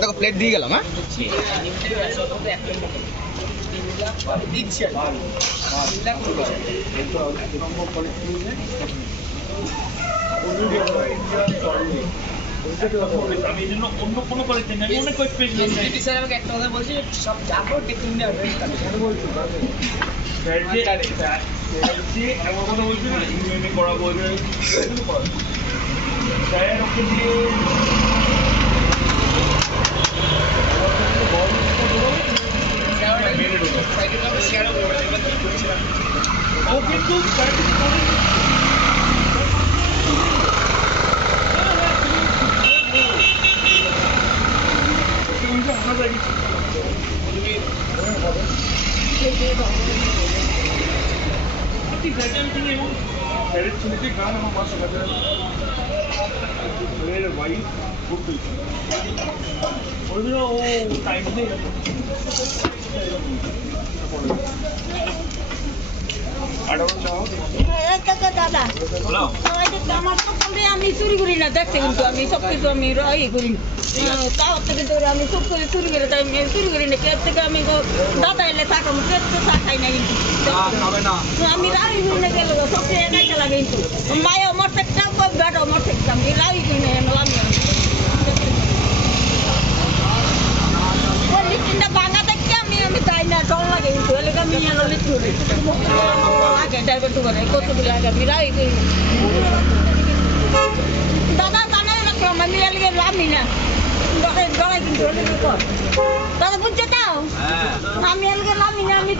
দেখো প্লেট দিয়ে গেলাম। হ্যাঁ আমি এই জন্য অন্য কোনো কলেজে নেই, অনেক কলেজ পেয়েছি। স্যার আমাকে একটা কথা বলছি, সব যাবো টেকিং দেওয়া এমন কথা বলছি না, ইউএমএ করা বলবে স্যার ওকে দিয়ে ও কিন্তু স্যারের ছেলেকে গান আমার বাসা কাছে ভাই ঘুরতে ও টাইম নেই। দাদা আমার সকলে আমি চুরি করি না, দেখছে কিন্তু আমি সব কিছু আমি ইয়ে করি তাও থেকে ধরে আমি সব করে চুরি করে তাই আমি চুরি করি না। কের থেকে আমি দাদা এলে থাকাম কের তো চা খাই না, কিন্তু আমি রাই করি না গেল সবকে একাই খেলা কিন্তু মায়া মর থাকতাম বেটাও মর থাকতাম রাই করি না এমলাম লিট্টিনটা ভাঙা দেখে আমি তাই না ডর লাগে কিন্তু এলাকা আমি লিট্টি আগে ড্রাইভার করে কতগুলো আগে আমি রাই করি দাদা জানাই রাখলাম আমি এলাকা লামি না ডরাই কিন্তু দাদা বুঝছে তাও আমি এলাকা লামি না আমি